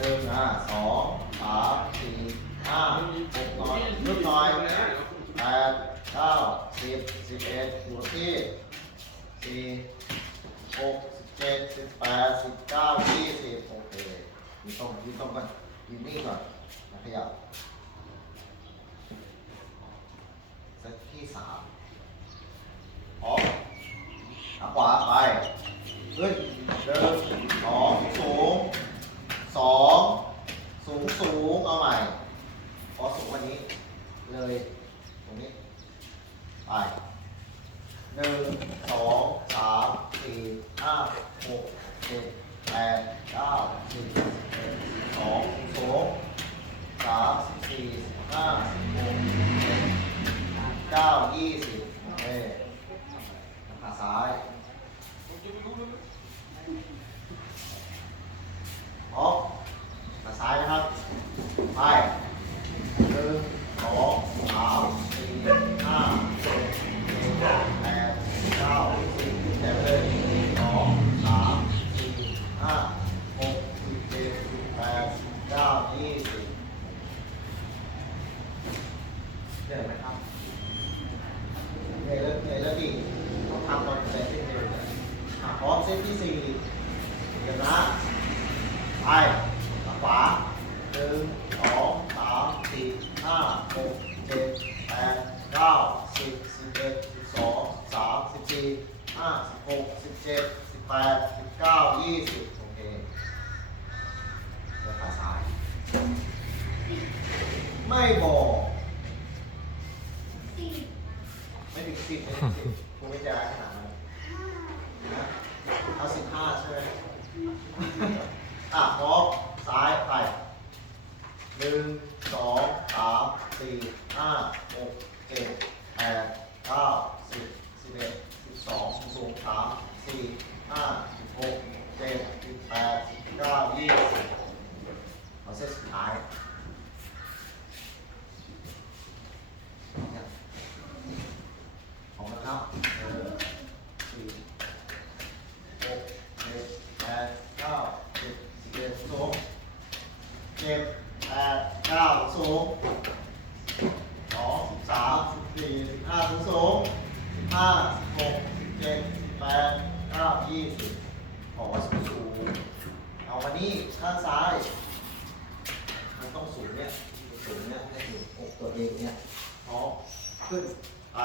หนึ่งอะสองสามสี่ห้าหกน่อยลุกน่อยแปดเก้าสิบสิบเอ็ดอยู่ที่สี่หกสิบเจ็ดสิบแปดสิบเก้ายี่สิบโอเคยืนตรงยืนตรงก่อนยืนนิ่งก่อนนะขยับเซตที่สามพร้อมขาขวาไปขึ้นเดินสองสูง สองสูงสูงเอาใหม่ ขอสูงวันนี้ เลยตรงนี้ ไปหนึ่งสองสาม ดสิบเก้ายี่สิบโอเคเดินขาซ้าย ไม่บอก ไม่ถึงสิบไม่ถึงสิบกูไม่ใจร้ายขนาดนั้นนะเอาสิบห้าใช่ไหมอะพร้อมซ้ายไปหนึ่งสองสามสี่ห้าหกเจ็ดแปดเก้าสิบสิบเอ็ดสิบสองสิบสองสามสี่ห้าสิบหกเจ็ดสิบแปดสิบเก้ายี่สิบเอาเส้นสุดท้ายออกมาครับเออสี่ หกเจ็ดแปดเก้าสิ เจ็ดสูงเจ็ดแปดเก้าสูงสองสามสี่สิบห้าสูงสูงสิบห้าสิบหกสิบเจ็ดสิบแปดเก้ายี่สิบออกมาสูงสูงเอามานี่ข้างซ้าย มันต้องสูงเนี่ยสูงเนี่ยให้ถึงอกตัวเองเนี่ยพอขึ้นไป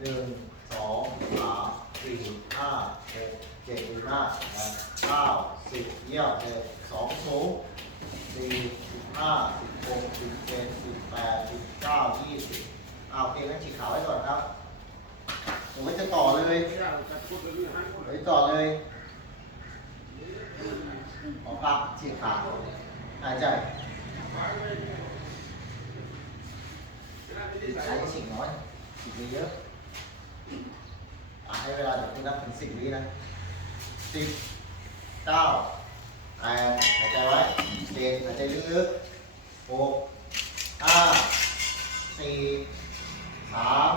หนึ่งสองสามสี่ห้าหกเจ็ดดีมากแปด ก้าสิบเยี่ยมเจ็ดสองสูงสี่สิบห้าสิบหกสิบเจ็ดสิบแปดสิบเก้ายี่สิบเอาโอเคงั้นฉีกขาไว้ก่อนครับผมไม่จะต่อเลยเฮ้ยต่อเลยออกครับฉีกขาหายใจใช้สิ่งน้อยสิ่งเยอะอะให้เวลาเดี๋ยวคุณนับถึงสิบวินะสิบ เก้าแปดหายใจไว้เจ็ดหายใจลึกๆหกห้าสี่สาม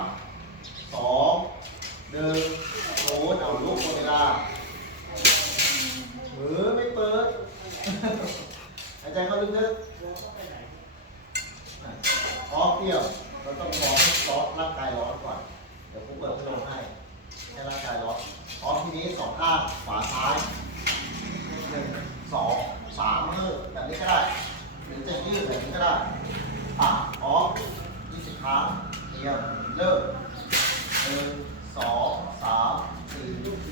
สองหนึ่งศูนย์เอาลูกหมดเวลามือไม่เปิด หายใจเข้าลึกๆพร้อมเปรี้ยวเราต้องมองให้ร้อนร่างกายร้อนก่อน เดี๋ยวผมเปิดพัดลมให้ให้ร่างกายร้อนพร้อมทีนี้สองข้างขวาซ้าย สองสามมือแบบนี้ก็ได้ หรือจะยืดแบบนี้ก็ได้อะพร้อมยี่สิบครั้งเตรียมเริ่มหนึ่งสองสามสี่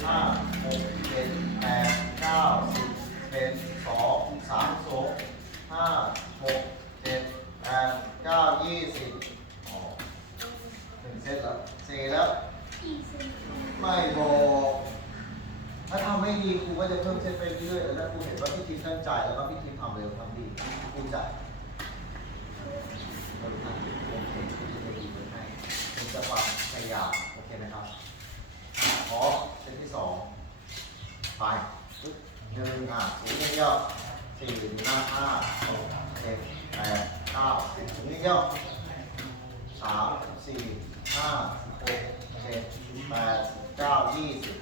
ห้าหกเจ็ดแปดเก้าสิบเอ็ดสิบสองสามสองห้าหกเจ็ดแปดเก้ายี่สิบอ๋อหนึ่งเซตแล้วสี่แล้วไม่โบ ทีมครูก็จะเพิ่มเซตไปเรื่อยๆแต่ถ้าครูเห็นว่าพี่ทีมตั้งใจแล้วก็พี่ทีมทำเร็วทำดีครูจะผมจะปรับพยายามโอเคนะครับพร้อมเซตที่สองไปหนึ่งอะสูงเยอะๆสี่ห้าห้าหกเจ็ดแปดเก้าสิบสูงเยอะๆสามสี่ห้าหกเจ็ดแปดเก้ายี่สิบ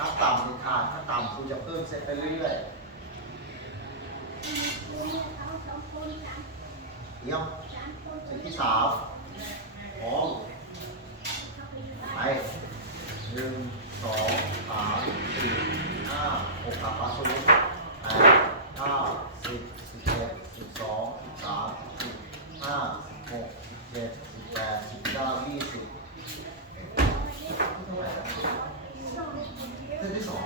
ถ้าต่ำเป็นขาดถ้าต่ำคุณจะเพิ่มเซตไปเรื่อยๆเยี่ยมเซตที่สามพร้อมไปหนึ่งสองสามสี่ห้าหกครับปาสูแปดเก้าสิบสิบเอ็ดสิบสองสิบสามสิบห้าสิบหกสิบเจ็ดสิบแปดสิบเก้ายี่สิบ เท่าไหร่นะเซตที่สอง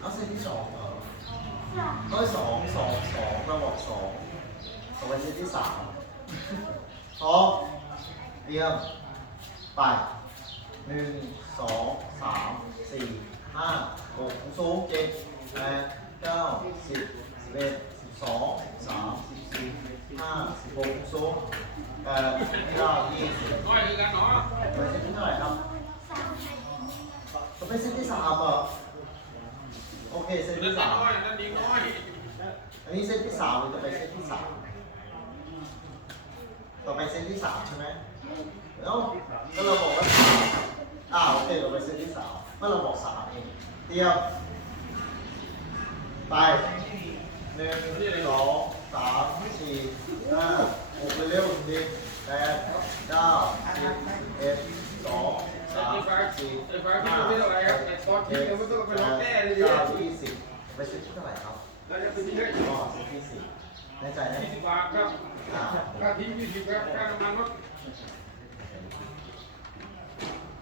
เอาเซตที่สองเหรอเอ้ยสองสองสองเราบอกสองต่อไปเซตที่สามพร้อมเตรียมไปหนึ่งสองสามสี่ห้าหกสูงเจ็ดแปดเก้าสิบสิบเอ็ดสิบสองสามสิบสี่ห้าสิบหกสูงแปดเก้ายี่สิบ น้อยคือกันเนาะ ไปเซตที่เท่าไหร่ครับต่อไปเซตที่สามเหรอโอเคเซต นั่น ที่สาม น้อยนั่นดีน้อย อันนี้เซตที่สามเราจะไปเซตที่สาม ต่อไปเซตที่สามใช่ไหมเอ้าก็เราบอกว่าสามอ่าโอเคเราไปเซตที่สามเมื่อเราบอกสามเองเตรียมไปหนึ่งสองสามสี่ห้าหกเร็วๆสิบแปดเก้าสิบเอ็ดสองสามสี่ไอ้ฟ้าพี่ไม่เท่าไหร่ครับแต่ตอที่เจ็ดเราไม่ต้องไปแปล็อกดแน่เลยเก้ายี่สิบไปเซตที่เท่าไหร่ครับ แน่ใจนะยี่สิบบาทครับอ่าค่าทิ้งยี่สิบครับค่าน้ำมันรถ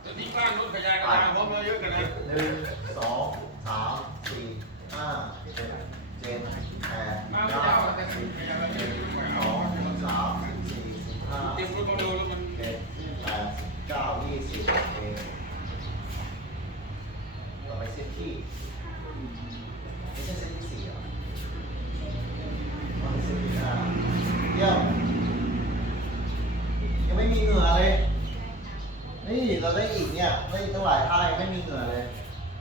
จะทิ้งบ้านรถกระจายกระจายพร้อมาเยอะกันนะหนึ่งสองสามสี่ห้า